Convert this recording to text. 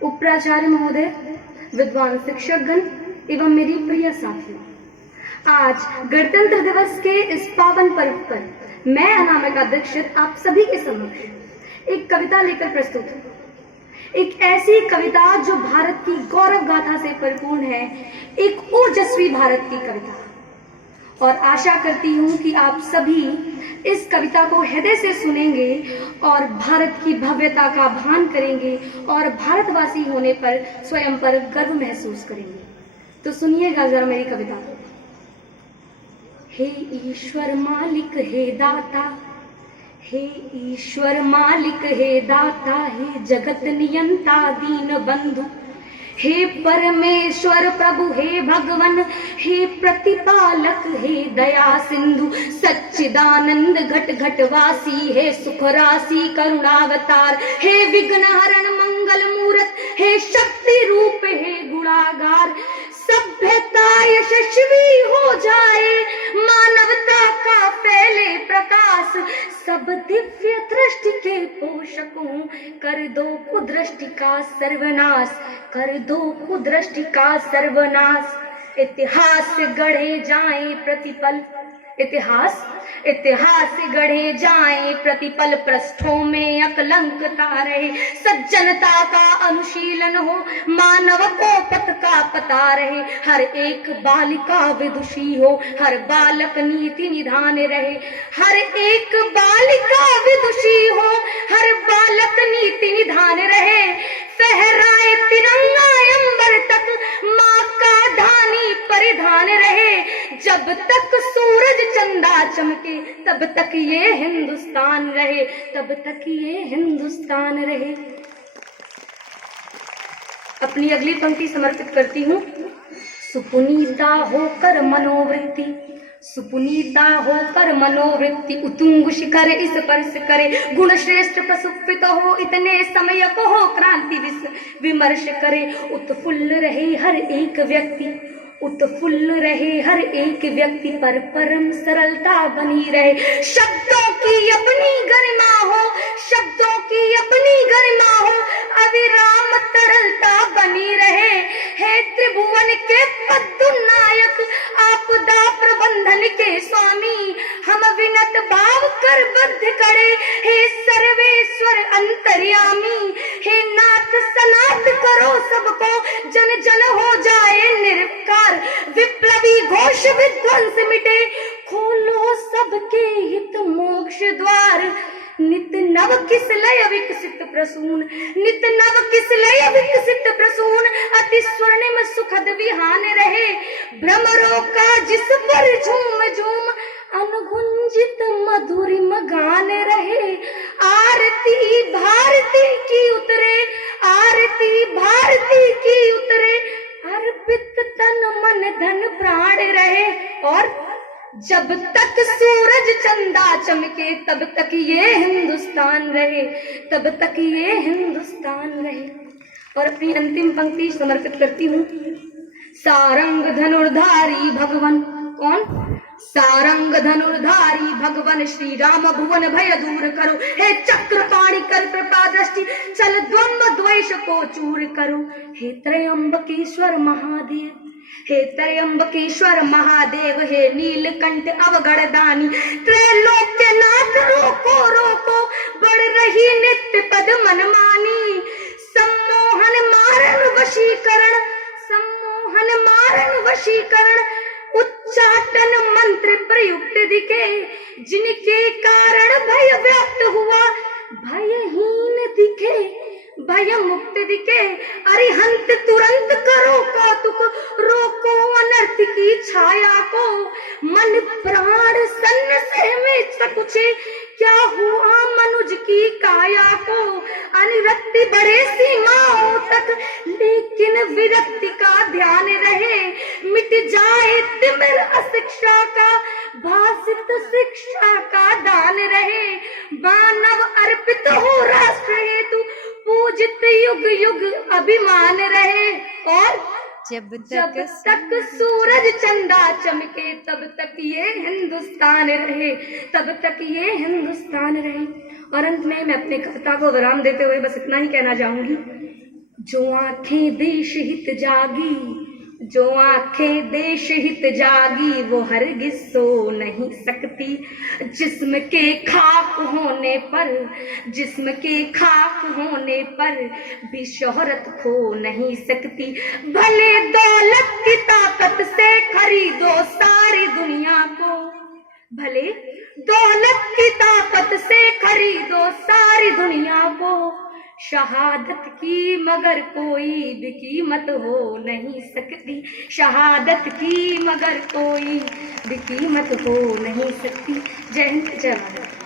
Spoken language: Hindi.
उपप्राचार्य महोदय, विद्वान शिक्षकगण एवं मेरी प्रिय साथियों, आज गणतंत्र दिवस के इस पावन पर्व पर मैं अनामिका दीक्षित आप सभी के समक्ष एक कविता लेकर प्रस्तुत हूँ। एक ऐसी कविता जो भारत की गौरव गाथा से परिपूर्ण है, एक ओजस्वी भारत की कविता। और आशा करती हूँ कि आप सभी इस कविता को हृदय से सुनेंगे और भारत की भव्यता का भान करेंगे और भारतवासी होने पर स्वयं पर गर्व महसूस करेंगे। तो सुनिएगा जरा मेरी कविता। हे ईश्वर मालिक हे दाता, हे ईश्वर मालिक हे दाता, हे जगत नियंता दीन बंधु, हे परमेश्वर प्रभु हे भगवन, हे प्रतिपालक हे दया सिंधु, सच्चिदानंद घट घटवासी, हे सुख राशि करुणावतार, हे विघ्नहरण मंगल मूरत, हे शक्ति रूप हे गुणागार, सभ्यता यशस्वी हो जाए, मानवता का फैले प्रकाश, सब दिव्य दृष्टि के पोषकों कर दो कुदृष्टि का सर्वनाश, कर दो कुदृष्टि का सर्वनाश। इतिहास गढ़े जाए प्रतिपल, इतिहास गढ़े जाए प्रतिपल, पृष्ठों में अकलंकता रहे, सज्जनता का अनुशीलन हो, मानव को पथ का पता रहे, हर एक बालिका विदुषी हो, हर बालक नीति निधान रहे, हर एक बालिका विदुषी हो, हर बालक नीति निधान रहे, फहराए तिरंगा अंबर तक, माँ का धानी परिधान रहे, जब तक सूरज चंदा चमके तब तक ये हिंदुस्तान रहे, तब तक ये हिंदुस्तान रहे। अपनी अगली पंक्ति समर्पित करती हूँ। सुपुनीता होकर मनोवृत्ति, सुपुनीता होकर मनोवृत्ति, उतुंग शिखर इस परस करे, गुण श्रेष्ठ प्रसुप्त हो, इतने समय को हो क्रांति विमर्श करे, उत्फुल्ल रहे हर एक व्यक्ति, उत्फुल्ल रहे हर एक व्यक्ति पर परम सरलता बनी रहे, शब्दों की अपनी गरिमा हो, शब्दों की अपनी गरिमा हो, अविराम तरलता बनी रहे, हे त्रिभुवन के पद्मनायक, आपदा प्रबंधन के स्वामी, हम विनत भाव कर बद्ध करे, हे सर्वेश्वर अंतर्यामी, हे नाथ सनाथ करो सबको, जन जन हो जाए निर्विकार, विप्लवी घोष विध्वंस मिटे, खोलो सबके हित मोक्ष द्वार, नित नव किस लय विकसित प्रसून, नित नव किस लय विकसित प्रसून, अति स्वर्णिम सुखद विहान रहे, भ्रमरों का जिस पर झूम झूम, अनुगुंजित मधुरिम गान रहे, आरती भारती की उतरे, आरती भारती की उतरे, अर्पित तन मन धन प्राण रहे, और जब तक सूरज चंदा चमके तब तक ये हिंदुस्तान रहे, तब तक ये हिंदुस्तान रहे। और अपनी अंतिम पंक्ति समर्पित करती हूँ। सारंग धनुर्धारी भगवान, कौन? सारंग धनुर्धारी भगवान श्री राम, भुवन भय दूर करो, हे चक्रपाणि कर कृपा दृष्टि, चल द्वंद्व द्वेष को चूर करो, हे त्रयंबकेश्वर महादेव, हे त्रयंबकेश्वर महादेव, हे नीलकंठ अवगढ़दानी, त्रैलोक्यनाथ रोको रोको, बढ़ रही नित्य पद मनमानी, सम्मोहन मारण वशीकरण, सम्मोहन मारण वशीकरण, उच्चाटन मंत्र प्रयुक्त दिखे, जिनके कारण भय व्याप्त हुआ, भयहीन दिखे, भय मुक्त दिखे, अरिहंत तुरंत करो कौतुक, रोको अनर्थ की छाया को, मन प्राण सन्न से में सकुचे, क्या हुआ मनुज की काया को, अनिरक्ति बढ़े सीमाओं तक, लेकिन विरक्ति का ध्यान रहे, मिट जाए तिमिर अशिक्षा का, भाषित शिक्षा का दान रहे, मानव अर्पित हो राष्ट्र हेतु, पूजित युग युग अभिमान रहे, और जब तक सूरज चंदा चमके तब तक ये हिंदुस्तान रहे, तब तक ये हिंदुस्तान रहे। और अंत में मैं अपने कविता को विराम देते हुए बस इतना ही कहना चाहूंगी। जो आंखें देश हित जागी, जो आंखें देश हित जागी, वो हरगिज सो नहीं सकती। जिस्म के खाक होने पर, जिस्म के खाक होने पर भी शोहरत खो नहीं सकती। भले दौलत की ताकत से खरीदो सारी दुनिया को, भले दौलत की ताकत से खरीदो सारी दुनिया को, शहादत की मगर कोई भी कीमत हो नहीं सकती। शहादत की मगर कोई भी कीमत हो नहीं सकती। जय हिंद, जय भारत।